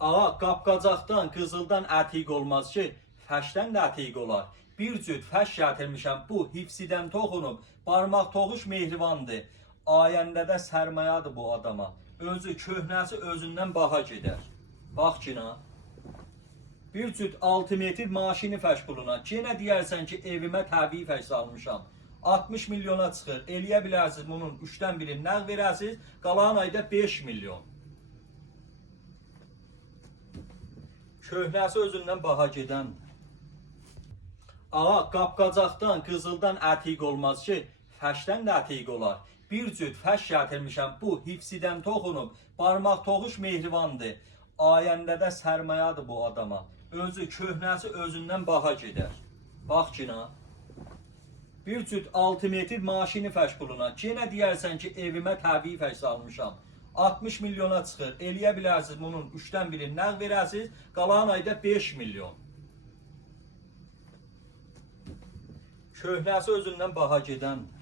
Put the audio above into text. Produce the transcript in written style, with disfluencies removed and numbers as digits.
Ağa, qapqacaqdan, qızıldan ətiq olmaz ki, fəşdən də ətiq olar. Bir cüt fəş gətirmişəm, bu hifsidən toxunub, barmaq toxuş mehrivandır. Ayəndə də sərmayadır bu adama. Özü, köhnəsi özündən baha gedər. Bax ki, bir cüt 6 metr maşini fəş puluna. Yenə deyərsən ki, evimə təbii fəş salmışam. 60 milyona çıxır. Eləyə bilərsiniz, bunun 3-dən birini nəğ verəsiniz, qalan ayda 5 milyon. Köhnəsi özündən baha gedəndir. Ağa, qapqacaqdan, qızıldan ətiq olmaz ki, fəşdən də ətiq olar. Bir cüt fəş gətirmişəm, bu hifsidən toxunub, barmaq toxuş mehrivandır. Ayəndə də sərmayadır bu adama. Özü, köhnəsi özündən baha gedər. Bax ki, bir cüt 6 metr maşini fəş puluna. Yenə deyərsən ki, evimə təbii fəş salmışam. 60 milyona çıxır. Eləyə bilərsiniz, bunun 3-dən birini nəğ verəsiniz, qalan ayda 5 milyon. Köhnəsi özündən baha gedəndir.